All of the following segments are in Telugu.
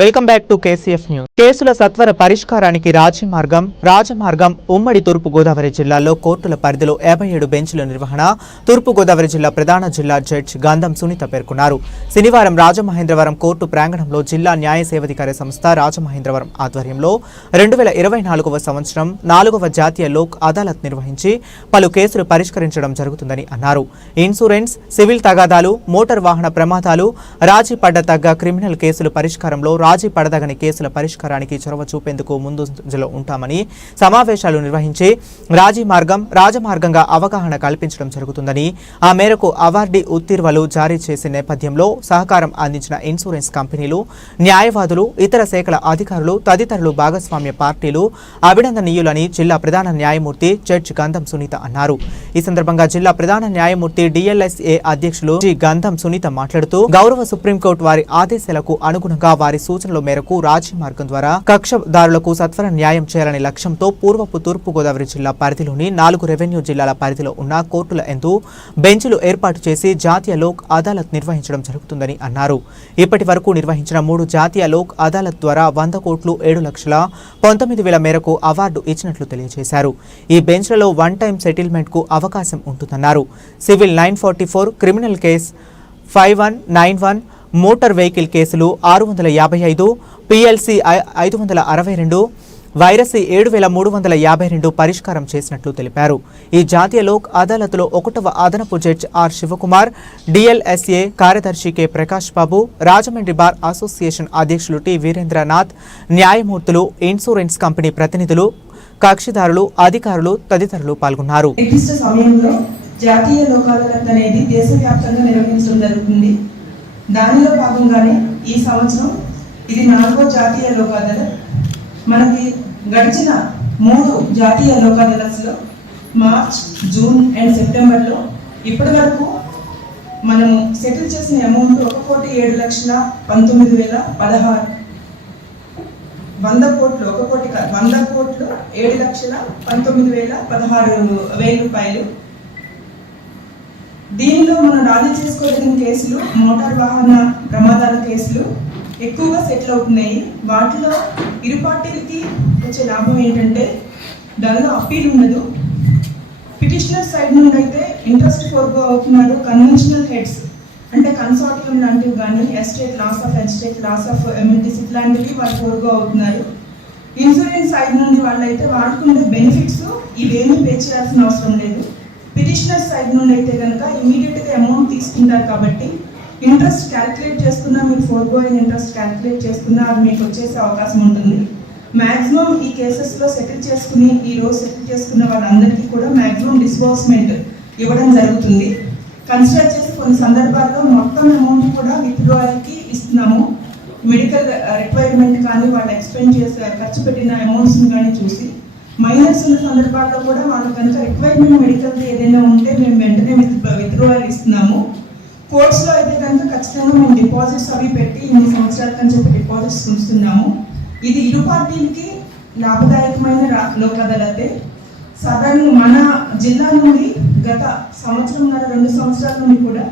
Welcome back to KCF news. కేసుల సత్వర పరిష్కారానికి రాజమార్గం ఉమ్మడి తూర్పు గోదావరి జిల్లాలో కోర్టుల పరిధిలో 57 బెంచ్ల నిర్వహణ తూర్పు గోదావరి జిల్లా ప్రధాన జిల్లా జడ్జి గంధం సునీత పేర్కొన్నారు. శనివారం రాజమహేంద్రవరం కోర్టు ప్రాంగణంలో జిల్లా న్యాయ సేవాధికార సంస్థ రాజమహేంద్రవరం ఆధ్వర్యంలో 2024వ సంవత్సరం 4వ జాతీయ లోక్ అదాలత్ నిర్వహించి పలు కేసులు పరిష్కరించడం జరుగుతుందని అన్నారు. ఇన్సూరెన్స్, సివిల్ తగాదాలు, మోటార్ వాహన ప్రమాదాలు, రాజీ పడ్డ తగ్గ క్రిమినల్ కేసుల పరిష్కారంలో రాజీ పడదగని కేసుల పరిష్కారానికి చొరవ చూపేందుకు ముందంజలో ఉంటామని సమావేశాలు నిర్వహించి రాజమార్గంగా అవగాహన కల్పించడం జరుగుతుందని, ఆ మేరకు అవార్డీ ఉత్తర్వులు జారీ చేసే నేపథ్యంలో సహకారం అందించిన ఇన్సూరెన్స్ కంపెనీలు, న్యాయవాదులు, ఇతర శాఖల అధికారులు తదితరులు భాగస్వామ్య పార్టీలు అభినందనీయులని జిల్లా ప్రధాన న్యాయమూర్తి జడ్జి గంధం సునీత అన్నారు. ఈ సందర్భంగా జిల్లా ప్రధాన న్యాయమూర్తి DLSA అధ్యక్షులు జి గంధం సునీత మాట్లాడుతూ గౌరవ సుప్రీంకోర్టు వారి ఆదేశాలకు అనుగుణంగా వారి సూచనల మేరకు రాజీ మార్గం ద్వారా కక్షదారులకు సత్వర న్యాయం చేయాలనే లక్ష్యంతో పూర్వపు తూర్పు గోదావరి జిల్లా పరిధిలోని 4 రెవెన్యూ జిల్లాల పరిధిలో ఉన్న కోర్టుల యందు బెంచ్లు ఏర్పాటు చేసి జాతీయ లోక్ అదాలత్ నిర్వహించడం జరుగుతుందని అన్నారు. ఇప్పటి వరకు నిర్వహించిన 3 జాతీయ లోక్ అదాలత్ ద్వారా 100 కోట్లు 7,19,000 మేరకు అవార్డు ఇచ్చినట్లు తెలియజేశారు. ఈ బెంచ్లలో వన్ టైం సెటిల్మెంట్ కు అవకాశం ఉంటుందన్నారు. Civil 944, criminal case 5191, motor vehicle కేసులు 655, PLC 562, వైరసీ 7,352 పరిష్కారం చేసినట్లు తెలిపారు. ఈ జాతీయ లోక్ అదాలత్లో 1వ అదనపు జడ్జి ఆర్ శివకుమార్, DLSA కార్యదర్శి కె ప్రకాష్ బాబు, రాజమండ్రి బార్ అసోసియేషన్ అధ్యక్షులు టి వీరేంద్రనాథ్, న్యాయమూర్తులు, ఇన్సూరెన్స్ కంపెనీ ప్రతినిధులు, కక్షిదారులు, అధికారులు తదితరులు పాల్గొన్నారు. జాతీయ లోక్ అదాలత్ అనేది దేశవ్యాప్తంగా నిర్వహించడం జరుగుతుంది. దానిలో భాగంగానే ఈ సంవత్సరం ఇది 4వ జాతీయ లోక్ అదాలత్. మనకి గడిచిన 3 జాతీయ లోక్ అదాలత్స్లో మార్చ్, జూన్ అండ్ సెప్టెంబర్లో ఇప్పటి వరకు మనము సెటిల్ చేసిన అమౌంట్ 1,7,19,016. 100 కోట్లు 7,19,016 రూపాయలు. దీనిలో మనం రాజీ చేసుకోదగిన కేసులు మోటార్ వాహన ప్రమాదాల కేసులు ఎక్కువగా సెటిల్ అవుతున్నాయి. వాటిలో ఇరు పార్టీలకి వచ్చే లాభం ఏంటంటే దానిలో అప్పీల్ ఉండదు. పిటిషనర్ సైడ్ నుండి అయితే ఇంట్రెస్ట్ ఫోర్గో అవుతున్నారు. కన్వెన్షనల్ హెడ్స్ అంటే కన్సార్టియం లాంటివి కానీ, estate loss of estate, loss of amenities ఇట్లాంటివి వాళ్ళు ఫోర్గో అవుతున్నారు. ఇన్సూరెన్స్ సైడ్ నుండి వాళ్ళైతే వాడుకుండే బెనిఫిట్స్ ఇవేమీ పే చేయాల్సిన అవసరం లేదు. పిటిషనర్ సైడ్ నుండి అయితే కనుక ఇమీడియట్గా అమౌంట్ తీసుకుంటారు కాబట్టి ఇంట్రెస్ట్ క్యాల్కులేట్ చేసుకున్నా, మీరు ఫోర్గోయింగ్ ఇంట్రెస్ట్ క్యాల్కులేట్ చేసుకున్నా అది మీకు వచ్చేసే అవకాశం ఉంటుంది. మ్యాక్సిమం ఈ కేసెస్లో సెటిల్ చేసుకుని ఈరోజు సెటిల్ చేసుకున్న వాళ్ళందరికీ కూడా మ్యాక్సిమం డిస్బర్స్మెంట్ ఇవ్వడం జరుగుతుంది. కన్సిడర్ చేసి కొన్ని సందర్భాల్లో మొత్తం అమౌంట్ కూడా విత్డ్రాయల్కి ఇస్తున్నాము. మెడికల్ రిక్వైర్మెంట్ కానీ వాళ్ళు ఎక్స్పెండ్ చేసే ఖర్చు పెట్టిన అమౌంట్స్ని కానీ చూసి మైనర్స్ ఉన్న సందర్భాల్లో కూడా వాళ్ళకి కనుక రిక్వైర్మెంట్ మెడికల్ ఏదైనా ఉంటే మేము వెంటనే విత్డ్రాయల్ ఇస్తున్నాము. కోర్ట్స్లో అయితే కనుక ఖచ్చితంగా మేము డిపాజిట్స్ అవి పెట్టి ఇన్ని సంవత్సరాలకని చెప్పి డిపాజిట్స్ ఉంచుతున్నాము. ఇది ఇరు పార్టీలకి లాభదాయకమైన లోక్ అదాలతే. సాధారణంగా మన జిల్లా నుండి గత 2 సంవత్సరాల నుండి కూడా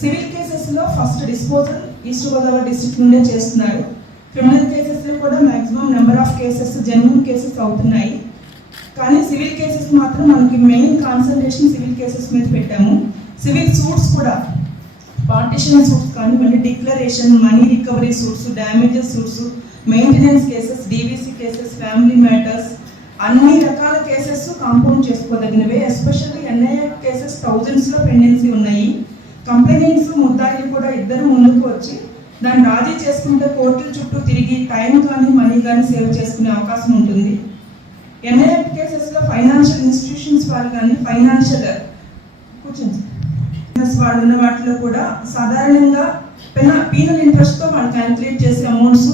సివిల్ కేసెస్లో first disposal east Godavari district నుండే చేస్తున్నారు. క్రిమినల్ కేసెస్లో కూడా maximum number of cases genuine cases అవుతున్నాయి. కానీ సివిల్ కేసెస్ మాత్రం మనకి మెయిన్ కాన్సన్ట్రేషన్ సివిల్ కేసెస్ మీద పెట్టాము. సివిల్ సూట్స్ కూడా పార్టిషన్ సూట్స్ కానీ, మళ్ళీ declaration, money recovery suits, damages suits, maintenance cases, DVC cases, family matters, అన్ని రకాల కేసెస్ కాంపౌండ్ చేసుకోదగినవే. ఎస్పెషల్లీ NIA కేసెస్ థౌజండ్స్లో పెండెన్సీ ఉన్నాయి. కంప్లైంట్స్, ముద్దాయిలు కూడా ఇద్దరు ముందుకు వచ్చి దాన్ని రాజీ చేసుకుంటే కోర్టుల చుట్టూ తిరిగి టైం కానీ మనీ కానీ సేవ్ చేసుకునే అవకాశం ఉంటుంది. NIA కేసెస్లో ఫైనాన్షియల్ ఇన్స్టిట్యూషన్స్ వాళ్ళు కానీ, ఫైనాన్షియల్ వాళ్ళు ఉన్న వాటిలో కూడా సాధారణంగా పీనల్ ఇంట్రెస్ట్తో వాళ్ళు క్యాల్కులేట్ చేసే అమౌంట్స్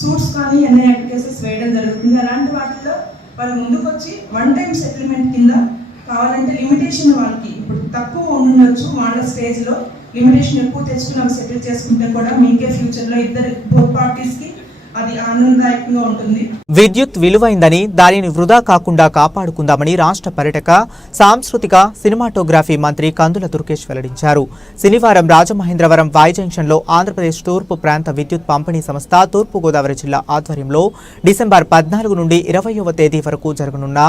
సూట్స్ కానీ NIA కేసెస్ వేయడం జరుగుతుంది. అలాంటి వాటిలో వాళ్ళు ముందుకు వచ్చి వన్ టైం సెటిల్మెంట్ కింద కావాలంటే లిమిటేషన్ వాళ్ళకి ఇప్పుడు తక్కువ ఉండొచ్చు, వాళ్ళ స్టేజ్లో లిమిటేషన్ ఎక్కువ తెచ్చుకుని అవి సెటిల్ చేసుకుంటే కూడా మీకే ఫ్యూచర్లో బోత్ పార్టీస్కి అది ఆనందదాయకంగా ఉంటుంది. విద్యుత్ విలువైందని దానిని వృధా కాకుండా కాపాడుకుందామని రాష్ట్ర పర్యాటక సాంస్కృతిక సినిమాటోగ్రఫీ మంత్రి కందుల దుర్గేష్ వెల్లడించారు. శనివారం రాజమహేంద్రవరం వై జంక్షన్ లో ఆంధ్రప్రదేశ్ తూర్పు ప్రాంత విద్యుత్ పంపిణీ సంస్థ తూర్పుగోదావరి జిల్లా ఆధ్వర్యంలో డిసెంబర్ 14 నుండి 20వ తేదీ వరకు జరగనున్న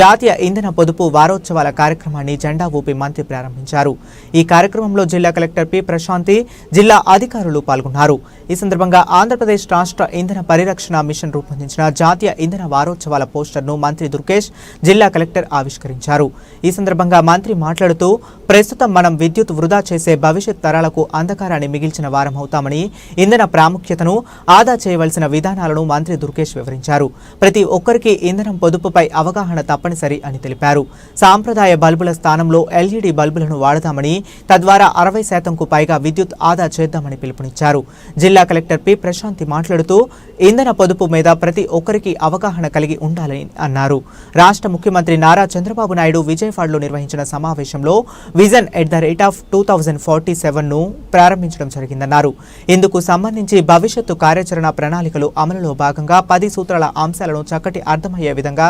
జాతీయ ఇంధన పొదుపు వారోత్సవాల కార్యక్రమాన్ని జెండా ఊపి మంత్రి ప్రారంభించారు. ఈ కార్యక్రమంలో జిల్లా కలెక్టర్ పి ప్రశాంతి, జిల్లా అధికారులు పాల్గొన్నారు. ఈ సందర్భంగా ఆంధ్రప్రదేశ్ రాష్ట్ర ఇంధన పరిరక్షణ మిషన్ రూపొందించిన జాతీయ ఇంధన వారోత్సవాల పోస్టర్ను మంత్రి దుర్గేష్, జిల్లా కలెక్టర్ ఆవిష్కరించారు. ఈ సందర్భంగా మంత్రి మాట్లాడుతూ, ప్రస్తుతం మనం విద్యుత్ వృధా చేసే భవిష్యత్ తరాలకు అంధకారాన్ని మిగిల్చిన వారమవుతామని, ఇంధన ప్రాముఖ్యతను, ఆదా చేయవలసిన విధానాలను మంత్రి దుర్గేష్ వివరించారు. ప్రతి ఒక్కరికి ఇంధనం పొదుపుపై అవగాహన తప్పనిసరి అని తెలిపారు. సాంప్రదాయ బల్బుల స్థానంలో ఎల్ఈడి బల్బులను వాడదామని, తద్వారా 60%కు పైగా విద్యుత్ ఆదా చేద్దామని పిలుపునిచ్చారు. జిల్లా కలెక్టర్ పి ప్రశాంతి మాట్లాడుతూ, ఇంధన పొదుపు మీద ప్రతి ఒక్కరికి అవగాహన కలిగి ఉండాలని అన్నారు. రాష్ట్ర ముఖ్యమంత్రి నారా చంద్రబాబు నాయుడు విజయవాడలో నిర్వహించిన సమావేశంలో విజన్ @ 2047ను ప్రారంభించడం జరిగిందన్నారు. ఇందుకు సంబంధించి భవిష్యత్తు కార్యాచరణ ప్రణాళికలు అమలులో భాగంగా 10 సూత్రాల అంశాలను చక్కటి అర్థమయ్యే విధంగా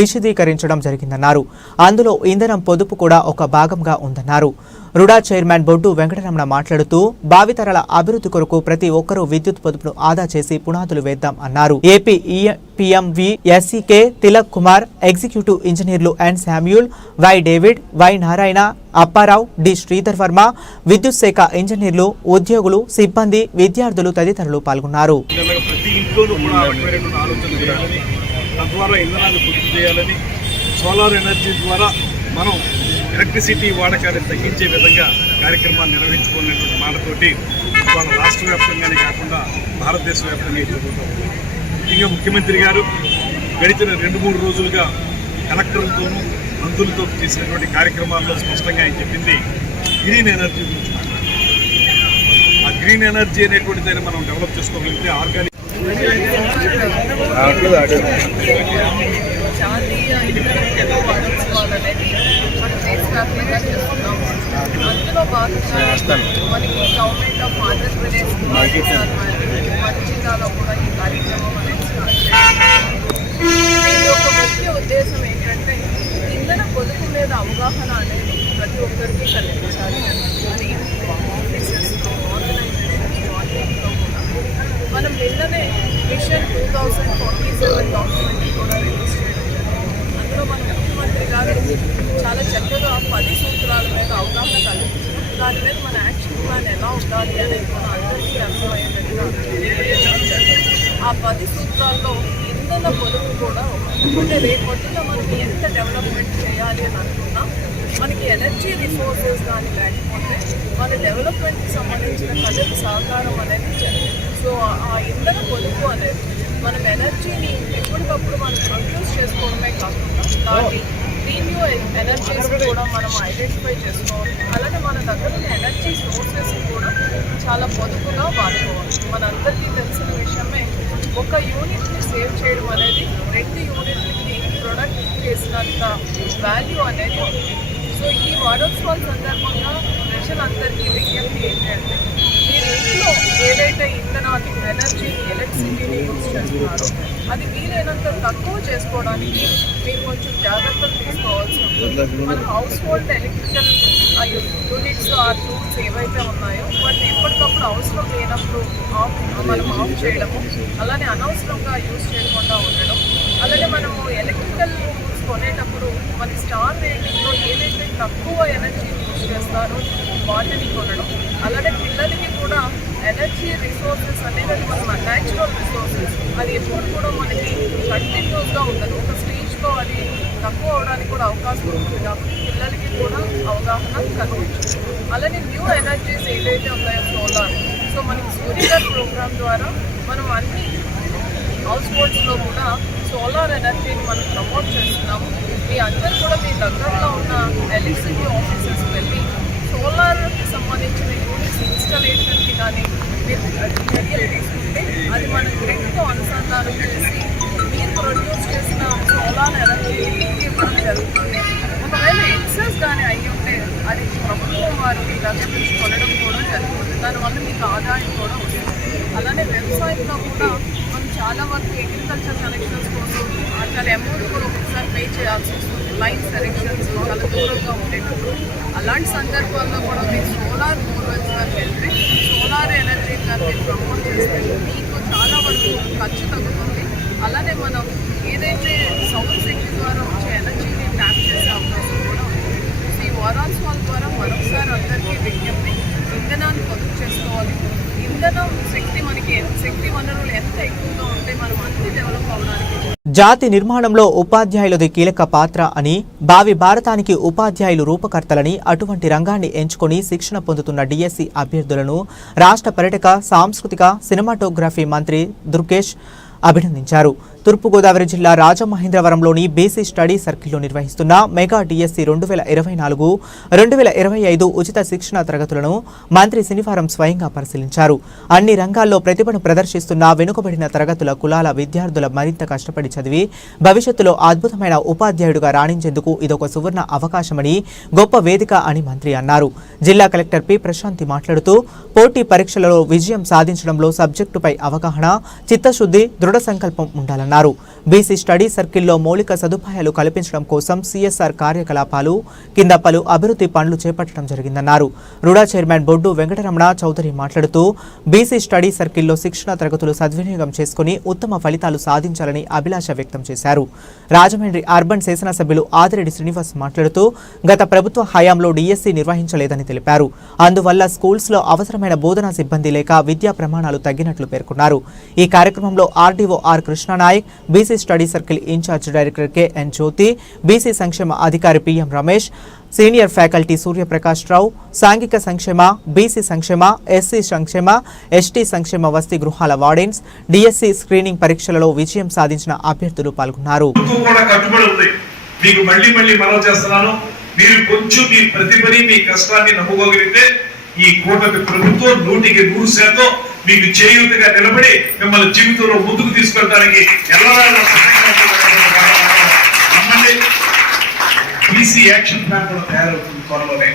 విశదీకరించడం జరిగిందన్నారు. అందులో ఇంధనం పొదుపు కూడా ఒక భాగంగా ఉందన్నారు. రుడా చైర్మన్ బొడ్డు వెంకటరమణ మాట్లాడుతూ, భావితరాల అభివృద్ధి కొరకు ప్రతి ఒక్కరూ విద్యుత్ పొదుపును ఆదా చేసి పునాదులు వేద్దాం అన్నారు. AP PMV SC K Tilak Kumar, executive ఇంజనీర్లు N Samuel, Y David, Y Narayana, Apparao, D Sridhar Varma, విద్యుత్ శాఖ ఇంజనీర్లు, ఉద్యోగులు, సిబ్బంది, విద్యార్థులు తదితరులు పాల్గొన్నారు. తద్వారా ఇంధనాన్ని పొదుపు చేయాలని, సోలార్ ఎనర్జీ ద్వారా మనం ఎలక్ట్రిసిటీ వాడకాన్ని తగ్గించే విధంగా కార్యక్రమాన్ని నిర్వహించుకునేటువంటి మాటతోటి వాళ్ళ రాష్ట్ర వ్యాప్తంగానే కాకుండా భారతదేశ వ్యాప్తంగా జరుగుతాం. ముఖ్యంగా ముఖ్యమంత్రి గారు గడిచిన 2-3 రోజులుగా కలెక్టర్లతోనూ మంత్రులతో చేసినటువంటి కార్యక్రమాల్లో స్పష్టంగా ఆయన చెప్పింది గ్రీన్ ఎనర్జీ గురించి. ఆ గ్రీన్ ఎనర్జీ అనేటువంటి దాన్ని మనం డెవలప్ చేసుకోగలిగితే ఆర్గానిక్ జాతీయ ఇంధన వారోత్సవాలు అనేది మనం దేశవ్యాప్తంగా చేస్తున్నాం. అందులో భాగంగా మనకి గవర్నమెంట్ ఆఫ్ ఆంధ్రప్రదేశ్ మన జిల్లాలో కూడా ఈ కార్యక్రమం అనేది స్టార్ట్ చేస్తున్నాం. దీని యొక్క ముఖ్య ఉద్దేశం ఏంటంటే, ఇంధన పొదుపు మీద అవగాహన అనేది ప్రతి ఒక్కరికి కల్పించాలి అని ఆఫీసెస్లో, ఆర్గనైజేషన్స్, మార్కెట్లో కూడా మనం నిన్ననే మిషన్ 2047 డాక్యుమెంట్ కూడా రిలీజ్ చేయడం జరిగింది. అందులో మన ముఖ్యమంత్రి గారు చాలా చక్కగా 10 సూత్రాల మీద అవగాహన కల్పించడం, దాని మీద మన యాక్షన్ ప్లాన్ ఎలా ఉండాలి అనేది మన అందరికీ అర్థమయ్యేటట్టుగా తెలియజేయడం జరిగింది. ఆ 10 సూత్రాల్లో ఇంధన పొదుపు కూడా అంటే రేపొద్దున మనం ఎంత డెవలప్మెంట్ చేయాలి అని అనుకున్నా, మనకి ఎనర్జీ రిసోర్సెస్ కానీ లేకపోతే మన డెవలప్మెంట్కి సంబంధించిన కథలు సహకారం అనేది జరిగింది. సో ఆ ఇంధన పొదుపు అనేది మనం ఎనర్జీని ఎప్పటికప్పుడు మనం ప్రొడ్యూస్ చేసుకోవడమే కాకుండా దాన్ని రీన్యూ ఎనర్జీస్ కూడా మనం ఐడెంటిఫై చేసుకోవాలి. అలాగే మన దగ్గర ఉన్న ఎనర్జీ సోర్సెస్ కూడా చాలా పొదుపుగా వాడుకోవాలి. మనందరికీ తెలిసిన విషయమే, ఒక యూనిట్ని సేవ్ చేయడం అనేది 2 యూనిట్లకి ప్రొడక్ట్ చేసినంత వాల్యూ అనేది ఉంది. సో ఈ వారోత్సవాల సందర్భంగా ప్రజలందరికీ విజ్ఞప్తి ఏంటంటే, మీరు ఇంట్లో ఏదైతే ఇంధనాన్ని, ఎనర్జీని, ఎలక్ట్రిసిటీని యూజ్ చేస్తున్నారో అది వీలైనంత తక్కువ చేసుకోవడానికి మీరు కొంచెం జాగ్రత్తలు తీసుకోవాల్సి ఉంటుంది. మన హౌస్ హోల్డ్ ఎలక్ట్రికల్ యూనిట్స్, ఆ టూల్స్ ఏవైతే ఉన్నాయో వాటిని ఎప్పటికప్పుడు అవసరం లేనప్పుడు మనం ఆఫ్ చేయడము, అలానే అనవసరంగా యూజ్ చేయకుండా ఉండడం, అలాగే మనము ఎలక్ట్రికల్ టూల్స్ కొనేటప్పుడు మన స్టార్ రేటింగ్లో ఏదైతే తక్కువ ఎనర్జీ యూజ్ చేస్తారో వాటిని కొనడం, అలాగే పిల్లలకి కూడా ఎనర్జీ రిసోర్సెస్ అనేది మన న్యాచురల్ రిసోర్సెస్, అది ఎప్పుడు కూడా మనకి కంటిన్యూస్గా ఉండదు. ఒక స్టేజ్లో అది తక్కువ అవడానికి కూడా అవకాశం ఉంటుంది. కాబట్టి పిల్లలకి కూడా అవగాహన కల్పించాలి. అలానే న్యూ ఎనర్జీస్ ఏదైతే ఉన్నాయో సోలార్, సో మనకి సూర్యగారి ప్రోగ్రామ్ ద్వారా మనం అన్ని హౌస్ హోల్డ్స్లో కూడా సోలార్ ఎనర్జీని మనం ప్రమోట్ చేస్తున్నాము. మీ అందరూ కూడా మీ దగ్గరలో ఉన్న ఎలక్ట్రిసిటీ ఆఫీసెస్కి వెళ్ళి సోలార్కి సంబంధించిన యూనిట్స్ ఇన్స్టాలేషన్కి కానీ మీరు చర్యలు తీసుకుంటే అది మన గ్రిడ్తో అనుసంధానం చేసి మీరు ప్రొడ్యూస్ చేసిన సోలార్ ఎనర్జీకి ఇవ్వడం జరుగుతుంది. ఒకవేళ ఎక్సెస్ కానీ అయ్యి ఉంటే అది ప్రభుత్వం వారు మీ దగ్గర నుంచి కొనడం కూడా జరుగుతుంది. దానివల్ల మీకు ఆదాయం కూడా వస్తుంది. అలానే వ్యవసాయంలో కూడా మనం చాలా వరకు అగ్రికల్చర్ కనెక్షన్స్ కోసం చాలా అమౌంట్ కూడా ఒకసారి పే చేయాల్సి వస్తుంది. లైన్ కనెక్షన్స్ చాలా దూరంగా ఉండేటప్పుడు అలాంటి సందర్భాల్లో కూడా మీరు సోలార్ బోర్వెల్స్ కానీ వెళ్తే సోలార్ ఎనర్జీ కానీ మీరు ప్రమోట్ చేస్తే మీకు చాలా వరకు ఖర్చు తగ్గుతుంది. అలానే మనం ఏదైతే సౌరశక్తి ద్వారా వచ్చే ఎనర్జీని ట్యాప్ చేసే అవకాశం కూడా ఉంది. ఈ వారోత్సవాల ద్వారా మరొకసారి అందరికీ విజ్ఞప్తి, ఇంధనాన్ని పొదుపు చేసుకోవాలి. ఇంధనం శక్తి వనరులు ఎంత ఎక్కువగా ఉంటే మనం అన్ని డెవలప్ అవడానికి. జాతి నిర్మాణంలో ఉపాధ్యాయులది కీలక పాత్ర అని, భావి భారతానికి ఉపాధ్యాయులు రూపకర్తలని, అటువంటి రంగాన్ని ఎంచుకొని శిక్షణ పొందుతున్న డిఎస్సి అభ్యర్థులను రాష్ట్ర పర్యాటక, సాంస్కృతిక, సినిమాటోగ్రఫీ మంత్రి దుర్గేష్ అభినందించారు. తూర్పుగోదావరి జిల్లా రాజమహేంద్రవరంలోని బీసీ స్టడీ సర్కిల్లో నిర్వహిస్తున్న మెగా డిఎస్సి 2024-2025 ఉచిత శిక్షణ తరగతులను మంత్రి శనివారం స్వయంగా పరిశీలించారు. అన్ని రంగాల్లో ప్రతిభను ప్రదర్శిస్తున్న వెనుకబడిన తరగతుల కులాల విద్యార్థుల మరింత కష్టపడి చదివి భవిష్యత్తులో అద్భుతమైన ఉపాధ్యాయుడిగా రాణించేందుకు ఇదొక సువర్ణ అవకాశమని, గొప్ప వేదిక అని మంత్రి అన్నారు. జిల్లా కలెక్టర్ పి ప్రశాంతి మాట్లాడుతూ పోటీ పరీక్షలలో విజయం సాధించడంలో సబ్జెక్టుపై అవగాహన, చిత్తశుద్ధి, దృఢ సంకల్పం ఉండాలన్నారు. బీసీ స్టడీ సర్కిల్లో మౌలిక సదుపాయాలు కల్పించడం కోసం సిఎస్ఆర్ కార్యకలాపాలు కింద పలు అభివృద్ధి పనులు చేపట్టడం జరిగిందన్నారు. రుడా చైర్మన్ బొడ్డు వెంకటరమణ చౌదరి మాట్లాడుతూ బీసీ స్టడీ సర్కిల్లో శిక్షణ తరగతులు సద్వినియోగం చేసుకుని ఉత్తమ ఫలితాలు సాధించాలని అభిలాష వ్యక్తం చేశారు. రాజమండ్రి అర్బన్ శాసనసభ్యులు ఆదిరెడ్డి శ్రీనివాస్ మాట్లాడుతూ గత ప్రభుత్వ హయాంలో డిఎస్సి నిర్వహించలేదని తెలిపారు. అందువల్ల స్కూల్స్లో అవసరమైన బోధనా సిబ్బంది లేక విద్యా ప్రమాణాలు తగ్గినట్లు పేర్కొన్నారు. ఈ కార్యక్రమంలో RDO R Krishna Nayak, BC study circle incharge director KN Jyothi, BC సంక్షేమ అధికారి PM Ramesh, senior faculty Suryaprakash Rao, సాంఘిక సంక్షేమ, బీసీ సంక్షేమ, ఎస్సీ సంక్షేమ, ఎస్టీ సంక్షేమ వసతి గృహాల వార్డెన్స్, డిఎస్సి స్క్రీనింగ్ పరీక్షలలో విజయం సాధించిన అభ్యర్థులు పాల్గొన్నారు. మీరు కొంచెం మీ ప్రతిభని, మీ కష్టాన్ని నమ్ముకోగలిగితే ఈ కూటమి ప్రభుత్వం 100% మీకు చేయూతగా నిలబడి మిమ్మల్ని జీవితంలో ముందుకు తీసుకెళ్ళడానికి బీసీ యాక్షన్ ప్లాన్ కూడా తయారవుతుంది త్వరలోనే.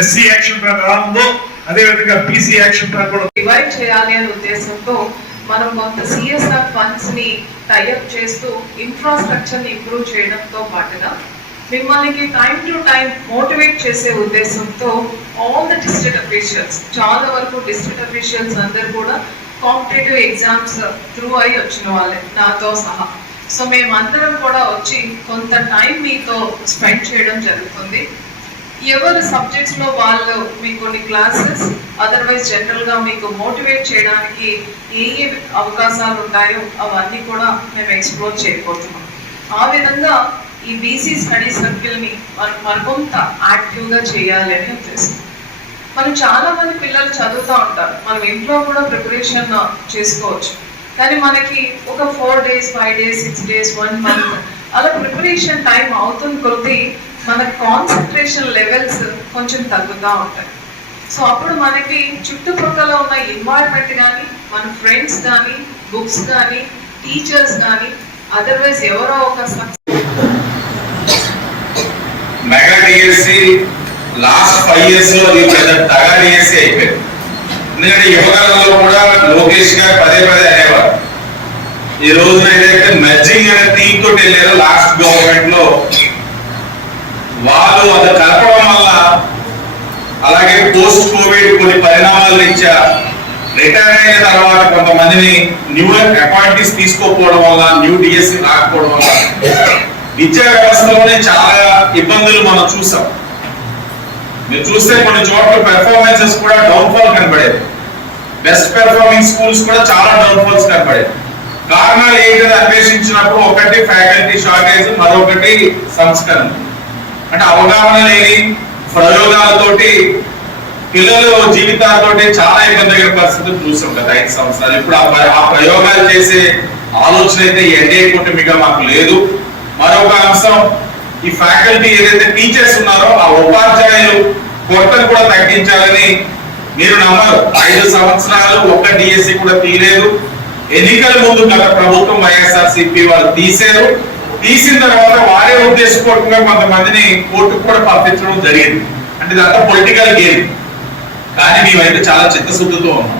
ఎస్సీ యాక్షన్ ప్లాన్ ఎలా ఉందో అదే విధంగా బీసీ యాక్షన్ ప్లాన్ కూడా డివైడ్ చేయాలి అనే ఉద్దేశంతో మనం కొంత సిఎస్ఆర్ ఫండ్స్ ని టైఅప్ చేస్తూ ఇన్ఫ్రాస్ట్రక్చర్ ని ఇంప్రూవ్ చేయడంతో పాటుగా మిమ్మల్ని టైం టు టైం మోటివేట్ చేసే ఉద్దేశంతో ఆల్ ద డిస్ట్రిక్ట్ అఫీషియల్స్, చాలా వరకు డిస్ట్రిక్ట్ అఫీషియల్స్ అందరు కూడా కాంపిటేటివ్ ఎగ్జామ్స్ త్రూ అయ్యి వచ్చిన వాళ్ళే నాతో సహా. సో మేమందరం కూడా వచ్చి కొంత టైం మీతో స్పెండ్ చేయడం జరుగుతుంది. ఎవరి సబ్జెక్ట్స్లో వాళ్ళు మీకు కొన్ని క్లాసెస్, అదర్వైజ్ జనరల్గా మీకు మోటివేట్ చేయడానికి ఏ అవకాశాలు ఉంటాయో అవన్నీ కూడా మేము ఎక్స్ప్లోర్ చేయబోతున్నాం. ఆ విధంగా ఈ బీసీ స్టడీ సర్కిల్ని మరికొంత యాక్టివ్గా చేయాలి అని ఉద్దేశం. మనం చాలా మంది పిల్లలు చదువుతూ ఉంటారు, మనం ఇంట్లో కూడా ప్రిపరేషన్ చేసుకోవచ్చు. కానీ మనకి ఒక 4 days, 5 days, 6 days, 1 month అలా ప్రిపరేషన్ టైం అవుతున్న కొద్దీ మన కాన్సన్ట్రేషన్ లెవెల్స్ కొంచెం తగ్గుతూ ఉంటాయి. సో అప్పుడు మనకి చుట్టుపక్కల ఉన్న ఎన్వైరన్మెంట్ కానీ, మన ఫ్రెండ్స్ కానీ, బుక్స్ కానీ, టీచర్స్ కానీ, అదర్వైజ్ ఎవరో ఒక మెగా డిఎస్సి లాస్ట్ 5 years లో అది పెద్ద టగా డిఎస్సి అయిపోయింది. ఎందుకంటే యువకాలంలో కూడా లోకేష్ గారు పదే అనేవారు. ఈ రోజున ఏదైతే మెర్జింగ్ అనే థీమ్ తోటి వెళ్ళారో లాస్ట్ గవర్నమెంట్ లో, వాళ్ళు అది కలపడం వల్ల, అలాగే పోస్ట్ కోవిడ్ కొన్ని పరిణామాల రీత్యా రిటైర్ అయిన తర్వాత కొంతమందిని న్యూ అపాయింటీస్ తీసుకోకపోవడం వల్ల, న్యూ డిఎస్సి రాకపోవడం వల్ల విద్యా వ్యవస్థలోనే చాలా ఇబ్బందులు మనం చూసాం. మీరు చూస్తే కొన్ని చోట్ల పెర్ఫార్మెన్సెస్ కూడా డౌన్ఫాల్ కనబడేది. బెస్ట్ పెర్ఫార్మింగ్ స్కూల్స్ కూడా చాలా డౌన్ఫాల్స్ కనబడేది. కారణాలు ఏంటని అన్వేషించినప్పుడు ఒకటి ఫ్యాకల్టీ షార్టేజ్, మరొకటి సంస్కరణ. అంటే అవగాహన లేని ప్రయోగాలతోటి పిల్లలు జీవితాలతోటి చాలా ఇబ్బంది పరిస్థితులు చూసాం గత 5 సంవత్సరాలు. ఇప్పుడు ఆ ప్రయోగాలు చేసే ఆలోచన అయితే ఎన్డీఏ కూటమిగా మాకు లేదు. మరొక అంశం, ఈ ఫ్యాకల్టీ ఏదైతే టీచర్స్ ఉన్నారో ఆ ఉపాధ్యాయులు కొరతను కూడా తగ్గించాలని మీరు నమ్మరు. 5 సంవత్సరాలు ఒక్క డిఎస్సి కూడా తీయలేదు. ఎన్నికల ముందు గత ప్రభుత్వం వైఎస్ఆర్సీపీ వాళ్ళు తీశారు. తీసిన తర్వాత వారే ఉద్దేశపూర్వకంగా కొంతమందిని కోర్టుకు కూడా పంపించడం జరిగింది. అంటే ఇదంతా పొలిటికల్ గేమ్. కానీ మేమైతే చాలా చిత్తశుద్ధితో ఉన్నాం.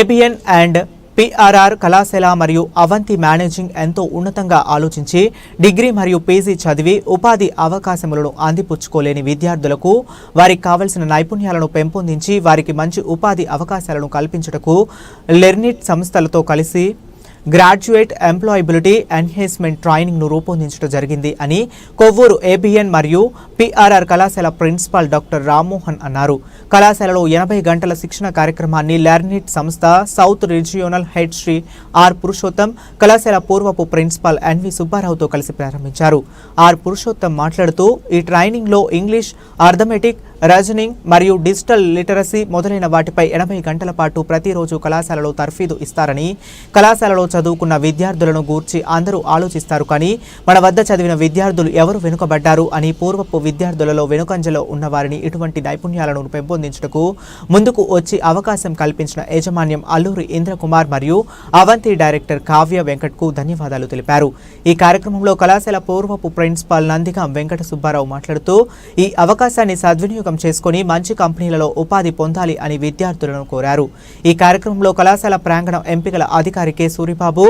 ఏబిఎన్ అండ్ పిఆర్ఆర్ కళాశాల మరియు అవంతి మేనేజింగ్ ఎంతో ఉన్నతంగా ఆలోచించి డిగ్రీ మరియు పీజీ చదివి ఉపాధి అవకాశములను అందిపుచ్చుకోలేని విద్యార్థులకు వారికి కావలసిన నైపుణ్యాలను పెంపొందించి వారికి మంచి ఉపాధి అవకాశాలను కల్పించుటకు లెర్నిట్ సంస్థలతో కలిసి గ్రాడ్యుయేట్ ఎంప్లాయబిలిటీ ఎన్హాన్స్మెంట్ ట్రైనింగ్ను రూపొందించడం జరిగింది అని కొవ్వూరు ఏబిఎన్ మరియు పిఆర్ఆర్ కళాశాల ప్రిన్సిపాల్ డాక్టర్ రామ్మోహన్ అన్నారు. కళాశాలలో 80 గంటల శిక్షణ కార్యక్రమాన్ని లెర్నిట్ సంస్థ south regional head Shri R Purushottam, కళాశాల పూర్వపు ప్రిన్సిపాల్ ఎన్వి సుబ్బారావుతో కలిసి ప్రారంభించారు. ఆర్ పురుషోత్తం మాట్లాడుతూ ఈ ట్రైనింగ్లో ఇంగ్లీష్, అర్థమెటిక్, రీజనింగ్ మరియు డిజిటల్ లిటరసీ మొదలైన వాటిపై 80 గంటల పాటు ప్రతిరోజు కళాశాలలో తర్ఫీదు ఇస్తారని, కళాశాలలో చదువుకున్న విద్యార్థులను గూర్చి అందరూ ఆలోచిస్తారు కానీ మన వద్ద చదివిన విద్యార్థులు ఎవరు వెనుకబడ్డారు అని పూర్వపు విద్యార్థులలో వెనుకంజలో ఉన్న వారిని ఇటువంటి నైపుణ్యాలను పెంపొందించుటకు ముందుకు వచ్చి అవకాశం కల్పించిన యాజమాన్యం అల్లూరి ఇంద్రకుమార్ మరియు అవంతి డైరెక్టర్ కావ్య వెంకట్కు ధన్యవాదాలు తెలిపారు. ఈ కార్యక్రమంలో కళాశాల పూర్వపు ప్రిన్సిపాల్ నందిగం వెంకట సుబ్బారావు మాట్లాడుతూ ఈ అవకాశాన్ని సద్వినియోగం చేసుకుని మంచి కంపెనీలలో ఉపాధి పొందాలి అని విద్యార్థులను కోరారు. ఈ కార్యక్రమంలో కళాశాల ప్రాంగణం ఎంపికల అధికారి K Suribabu,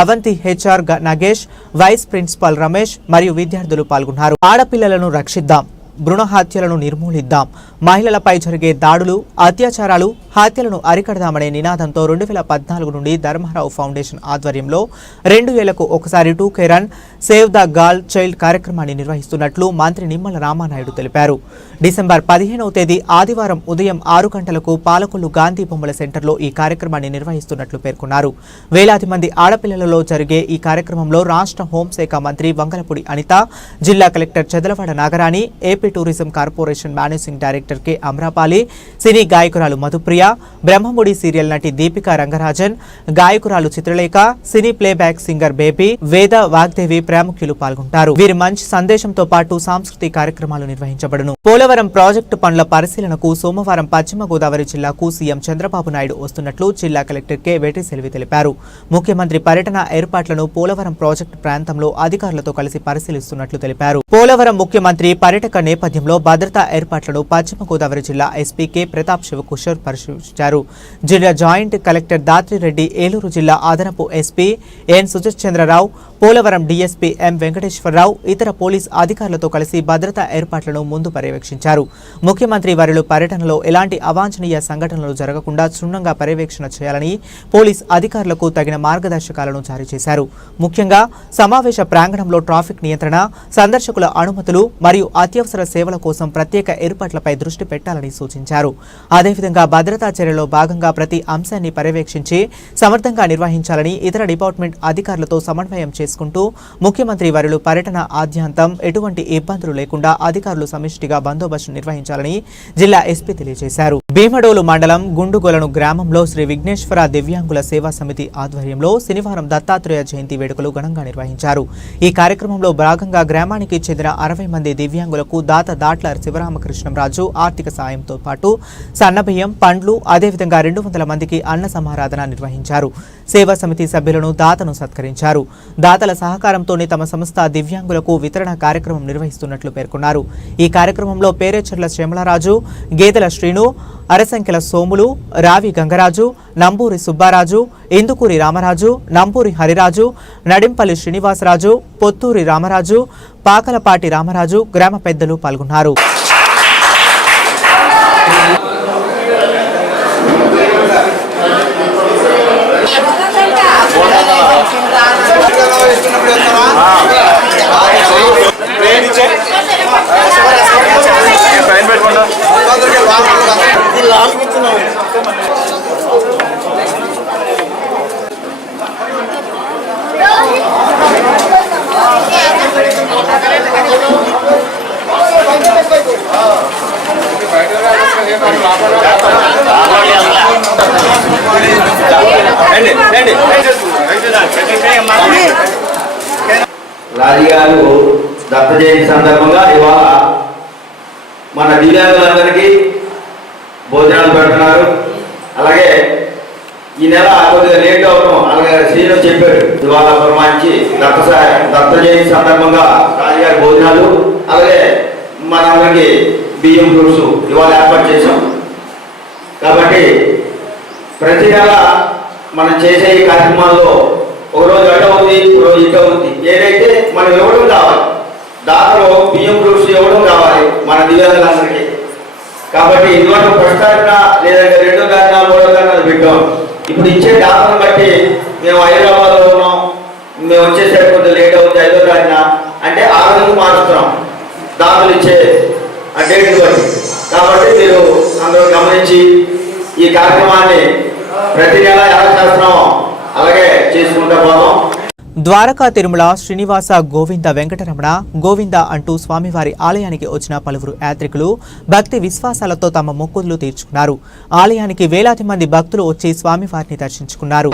Avanti HR Nagesh, vice principal Ramesh మరియు విద్యార్థులు పాల్గొన్నారు. ఆడపిల్లలను రక్షిద్దాం, భ్రూణ హత్యలను నిర్మూలిద్దాం, మహిళలపై జరిగే దాడులు, అత్యాచారాలు, హత్యలను అరికడదామనే నినాదంతో 2014 నుండి ధర్మారావు ఫౌండేషన్ ఆధ్వర్యంలో 2000కు ఒకసారి 2K run save the girl child కార్యక్రమాన్ని నిర్వహిస్తున్నట్లు మంత్రి నిమ్మల రామానాయుడు తెలిపారు. డిసెంబర్ 15వ తేదీ ఆదివారం ఉదయం 6 గంటలకు పాలకొల్లు గాంధీ బొమ్మల సెంటర్లో ఈ కార్యక్రమాన్ని నిర్వహిస్తున్నట్లు పేర్కొన్నారు. వేలాది మంది ఆడపిల్లలలో జరిగే ఈ కార్యక్రమంలో రాష్ట్ర హోంశాఖ మంత్రి వంగలపూడి అనిత, జిల్లా collector Chadalavada Nagarani, AP tourism corporation managing director K Amrapali, cine గాయకురాలు మధుప్రియ, బ్రహ్మముడి సీరియల్ నటి దీపికా రంగరాజన్, గాయకురాలు Chitralekha, cine playback singer Baby, Veda Vagdevi ప్రముఖులు పాల్గొంటారు. వీరి మంచి సందేశంతో పాటు సాంస్కృతిక కార్యక్రమాలు నిర్వహించబడును. పోలవరం ప్రాజెక్టు పనుల పరిశీలనకు సోమవారం పశ్చిమ గోదావరి జిల్లాకు సీఎం చంద్రబాబు నాయుడు వస్తున్నట్లు జిల్లా కలెక్టర్ కె వెట్రిసెల్వి తెలిపారు. ముఖ్యమంత్రి పర్యటన ఏర్పాట్లను పోలవరం ప్రాజెక్టు ప్రాంతంలో అధికారులతో కలిసి పరిశీలిస్తున్నట్లు తెలిపారు. పోలవరం ముఖ్యమంత్రి పర్యటక నేపథ్యంలో భద్రతా ఏర్పాట్లను పశ్చిమ గోదావరి జిల్లా ఎస్పీ కె ప్రతాప్ శివకుషర్ పరిశీలించారు. జిల్లా జాయింట్ కలెక్టర్ దాత్రిరెడ్డి, ఏలూరు జిల్లా అదనపు SP N Sujith Chandrarao, Polavaram DSP M Venkateswararao ఇతర పోలీస్ అధికారులతో కలిసి భద్రతా ఏర్పాట్లను ముందు పర్యవేక్షించారు. ముఖ్యమంత్రి వారిలో పర్యటనలో ఎలాంటి అవాంఛనీయ సంఘటనలు జరగకుండా క్షుణ్ణంగా పర్యవేక్షణ చేయాలని పోలీస్ అధికారులకు తగిన మార్గదర్శకాలను జారీ చేశారు. ముఖ్యంగా సమావేశ ప్రాంగణంలో ట్రాఫిక్ నియంత్రణ, సందర్శకుల అనుమతులు మరియు అత్యవసర సేవల కోసం ప్రత్యేక ఏర్పాట్లపై దృష్టి పెట్టాలని సూచించారు. అదేవిధంగా భద్రతా చర్యలో భాగంగా ప్రతి అంశాన్ని పర్యవేక్షించి సమర్థంగా నిర్వహించాలని ఇతర డిపార్ట్మెంట్ అధికారులతో సమన్వయం చేసుకుంటూ ముఖ్యమంత్రి వారిలో పర్యటన ఆద్యంతం ఎటువంటి ఇబ్బందులు లేకుండా అధికారులు సమిష్టిగా బందోబస్తు నిర్వహించాలని జిల్లా ఎస్పీ తెలియజేశారు. భీమడోలు మండలం గుండుగొలను గ్రామంలో శ్రీ విఘ్నేశ్వర దివ్యాంగుల సేవా సమితి ఆధ్వర్యంలో శనివారం దత్తాత్రేయ జయంతి వేడుకలు ఘనంగా నిర్వహించారు. ఈ కార్యక్రమంలో భాగంగా గ్రామానికి చెందిన 60 మంది దివ్యాంగులకు దాత దాట్ల శివరామకృష్ణంరాజు ఆర్థిక సాయంతో పాటు సన్నబియ్యం, పండ్లు, అదేవిధంగా 200 మందికి అన్న సమారాధన నిర్వహించారు. సేవా సమితి సభ్యులను దాతను సత్కరించారు. దాతల సహకారంతోనే తమ సంస్థ దివ్యాంగులకు వితరణ కార్యక్రమం నిర్వహిస్తున్నట్లు పేర్కొన్నారు. ఈ కార్యక్రమంలో పేరేచర్ల శ్యామలరాజు, గేదెల శ్రీను, అరసంఖ్యల సోములు, రావి గంగరాజు, నంబూరి సుబ్బారాజు, ఇందుకూరి రామరాజు, నంబూరి హరిరాజు, నడింపల్లి శ్రీనివాసరాజు, పొత్తూరి రామరాజు, పాకలపాటి రామరాజు, గ్రామ పెద్దలు పాల్గొన్నారు. రాజీ గారు దత్త జయంతి సందర్భంగా ఇవాళ మన దివ్యాంగులందరికీ భోజనాలు పెడుతున్నారు. అలాగే ఈ నెల కొద్దిగా లేట్ అవడం అలాగే శ్రీను చెప్పాడు, ఇవాళ ప్రమాణించి దత్త జయంతి సందర్భంగా రాజీ గారి భోజనాలు అలాగే మనందరికీ బియ్యం ఫ్రూట్స్ ఇవాళ ఏర్పాటు చేశాం. కాబట్టి ప్రతి నెల మనం చేసే ఈ కార్యక్రమాల్లో ఒకరోజు అటు అవుతుంది, ఒకరోజు ఇటు అవుతుంది. ఏదైతే మనం ఇవ్వడం కావాలి, దాంట్లో బియ్యం ఫ్రూట్స్ ఇవ్వడం కావాలి మన దివ్యాంగులందరికీ. కాబట్టి ఇదివరకు ఫస్ట్ తారీఖున లేదంటే 2వ తారీఖున 3వ తారీఖున పెట్టాం. ఇప్పుడు ఇచ్చే దాతను బట్టి మేము హైదరాబాద్లో ఉన్నాం, మేము వచ్చేసరికి కొంచెం లేట్ అవుతుంది 5వ తారీఖున అంటే ఆ రోజుకు మారుస్తున్నాం దాతలు ఇచ్చే ఆ డేట్ని బట్టి. కాబట్టి మీరు అందరూ గమనించి ఈ కార్యక్రమాన్ని ప్రతి నెల ఎలా చేస్తున్నామో అలాగే చేసుకుంటూ పోదాం. ద్వారకా తిరుమల శ్రీనివాస గోవింద వెంకటరమణ గోవింద అంటూ స్వామివారి ఆలయానికి వచ్చిన పలువురు యాత్రికులు భక్తి విశ్వాసాలతో తమ మొక్కులు తీర్చుకున్నారు. ఆలయానికి వేలాది మంది భక్తులు వచ్చి స్వామివారిని దర్శించుకున్నారు.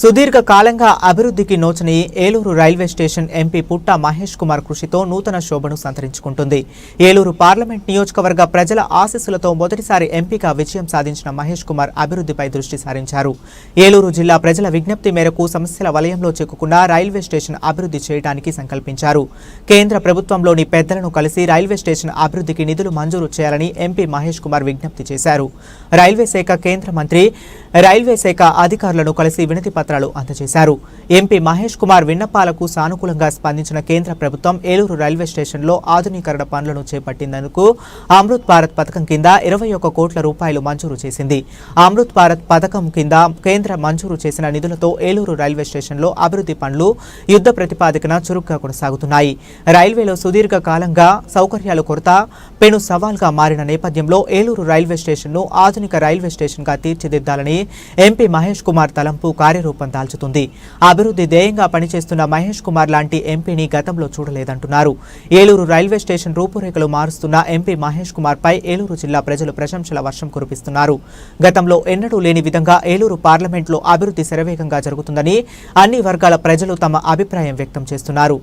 సుదీర్ఘ కాలంగా అభివృద్ధికి నోచని ఏలూరు రైల్వే స్టేషన్ ఎంపీ పుట్ట మహేష్ కుమార్ కృషితో నూతన శోభను సంతరించుకుంటుంది. ఏలూరు పార్లమెంట్ నియోజకవర్గ ప్రజల ఆశీస్సులతో మొదటిసారి ఎంపీగా విజయం సాధించిన మహేష్ కుమార్ అభివృద్ధిపై దృష్టి సారించారు. ఏలూరు జిల్లా ప్రజల విజ్ఞప్తి మేరకు సమస్యల వలయంలో చిక్కుకున్న రైల్వే స్టేషన్ అభివృద్ధి చేయడానికి సంకల్పించారు. కేంద్ర ప్రభుత్వంలోని పెద్దలను కలిసి రైల్వే స్టేషన్ అభివృద్ధికి నిధులు మంజూరు చేయాలని ఎంపీ మహేష్ కుమార్ విజ్ఞప్తి చేశారు. రైల్వే శాఖ కేంద్ర మంత్రి రైల్వే శాఖ అధికారులను కలిసి వినతి పత్రాలు అందజేశారు. ఎంపీ మహేష్ కుమార్ విన్నపాలకు సానుకూలంగా స్పందించిన కేంద్ర ప్రభుత్వం ఏలూరు రైల్వే స్టేషన్లో ఆధునీకరణ పనులను చేపట్టినందుకు అమృత్ భారత్ పథకం కింద 21 కోట్ల రూపాయలు మంజూరు చేసింది. అమృత్ భారత్ పథకం కింద కేంద్ర మంజూరు చేసిన నిధులతో ఏలూరు రైల్వే స్టేషన్లో అభివృద్ధి పనులు యుద్ధ ప్రతిపాదికన చురుగ్గా కొనసాగుతున్నాయి. రైల్వేలో సుదీర్ఘ కాలంగా సౌకర్యాల కొరత పెను సవాల్గా మారిన నేపథ్యంలో ఏలూరు రైల్వే స్టేషన్ను ఆధునిక రైల్వే స్టేషన్గా తీర్చిదిద్దాలని ఎంపీ మహేష్ కుమార్ తలంపు కార్యరూపం దాల్చుతుంది. అభివృద్ధి ధ్యేయంగా పనిచేస్తున్న మహేష్ కుమార్ లాంటి ఎంపీని గతంలో చూడలేదంటున్నారు. ఏలూరు రైల్వే స్టేషన్ రూపురేఖలు మారుస్తున్న ఎంపీ మహేష్ కుమార్ పై ఏలూరు జిల్లా ప్రజలు ప్రశంసల వర్షం కురిపిస్తున్నారు. గతంలో ఎన్నడూ లేని విధంగా ఏలూరు పార్లమెంట్లో అభివృద్ధి శరవేగంగా జరుగుతుందని అన్ని వర్గాల ప్రజలు తమ అభిప్రాయం వ్యక్తం చేస్తున్నారు.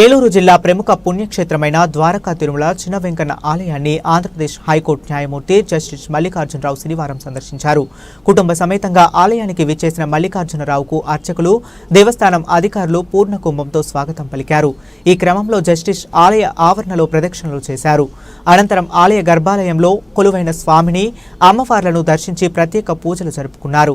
ఏలూరు జిల్లా ప్రముఖ పుణ్యక్షేత్రమైన ద్వారకా తిరుమల చిన్న వెంకన్న ఆలయాన్ని ఆంధ్రప్రదేశ్ హైకోర్టు న్యాయమూర్తి జస్టిస్ మల్లికార్జునరావు శనివారం సందర్శించారు. కుటుంబ సమేతంగా ఆలయానికి విచ్చేసిన మల్లికార్జునరావుకు అర్చకులు, దేవస్థానం అధికారులు పూర్ణ కుంభంతో స్వాగతం పలికారు. ఈ క్రమంలో జస్టిస్ ఆలయ ఆవరణలో ప్రదక్షిణలు చేశారు. అనంతరం ఆలయ గర్భాలయంలో కొలువైన స్వామిని, అమ్మవార్లను దర్శించి ప్రత్యేక పూజలు జరుపుకున్నారు.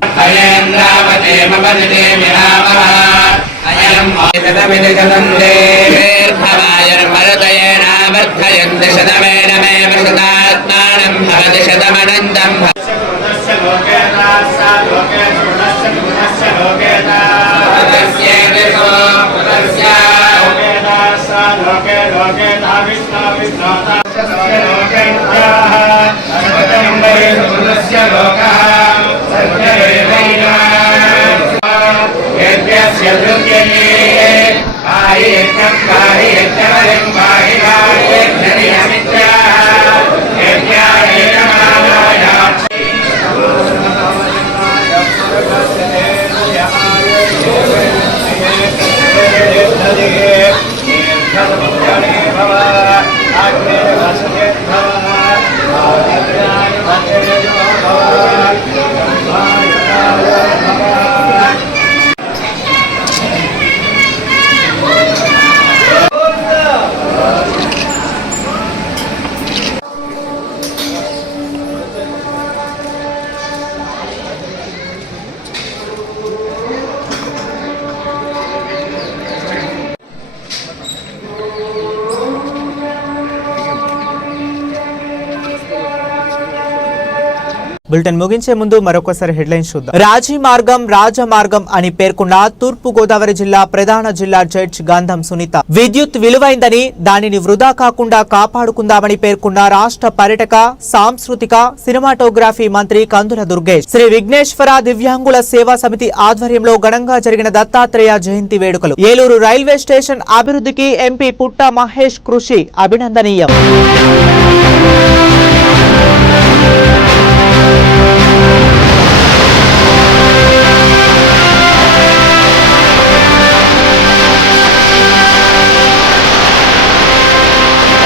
బులెటిన్ ముగించే ముందు మరొకసారి హెడ్లైన్స్ చూద్దాం. రాజమార్గం అని పేర్కొన్న తూర్పు గోదావరి జిల్లా ప్రధాన జిల్లా జడ్జి గంధం సునీత. విద్యుత్ విలువైందని దానిని వృధా కాకుండా కాపాడుకుందామని పేర్కొన్న రాష్ట్ర పర్యాటక, సాంస్కృతిక, సినిమాటోగ్రఫీ మంత్రి కందుల దుర్గేష్. శ్రీ విఘ్నేశ్వర దివ్యాంగుల సేవా సమితి ఆధ్వర్యంలో ఘనంగా జరిగిన దత్తాత్రేయ జయంతి వేడుకలు. ఏలూరు రైల్వే స్టేషన్ అభివృద్ధికి ఎంపీ పుట్ట మహేష్ కృషి అభినందనీయం.